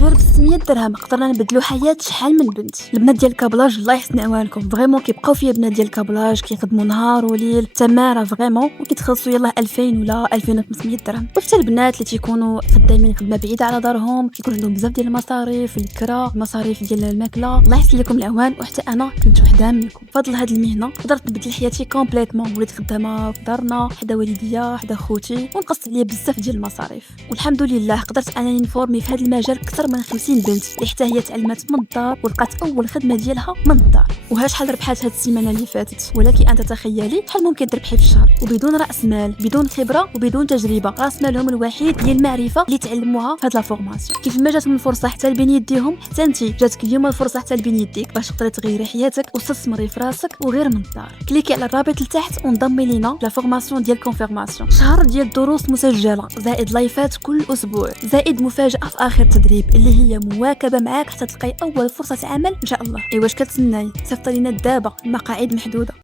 غير ب 600 درهم قدرنا نبدلوا حياه شحال من بنت. البنات ديال الكابلاج الله يحسن عوانكم، فريمون كيبقاو فيا بنات ديال الكابلاج كيخدموا نهار وليل تماره فريمون وكيتخلصوا يلاه 2000 ولا 2500 درهم. وحتى البنات اللي تيكونوا خدامين خدمه بعيده على دارهم كيكون عندهم بزاف ديال المصاريف، الكرا، المصاريف ديال الماكله، الله يحسن لكم العوان. وحتى انا كنت وحده منكم. فضل هذه المهنه قدرت نبدل حياتي كومبليتمون، وليت خدامه في دارنا حدا والديا حدا خوتي ونقصت عليا بزاف ديال المصاريف. والحمد لله قدرت انني نفورمي في هذا المجال اكثر من 50 بنت اللي حتى هي تعلمت من الدار ولقات اول خدمه ديالها من الدار. وها شحال ربحات هاد السيمانه اللي فاتت. ولكن انت تخيلي شحال ممكن تربحي في الشهر وبدون راس مال، بدون خبره وبدون تجربه. راس مالهم الوحيد هي المعرفه اللي تعلموها في هاد لا فورماسيون. كيف ما جاتهم الفرصه حتى لبين يديهم، حتى انت جاتك اليوم الفرصه حتى لبين يديك باش تقدري تغيري حياتك وتستثمري في راسك وغير من الدار. كليكي على الرابط لتحت وانضمي لينا لا فورماسيون ديال كونفيرماسيون. شهر ديال دروس مسجله زائد لايفات كل اسبوع زائد مفاجاه في اخر التدريب اللي هي مواكبه معاك حتى تلقاي اول فرصه عمل ان شاء الله. ايوا واش كتسناي؟ صيفط لينا دابا، المقاعد محدوده.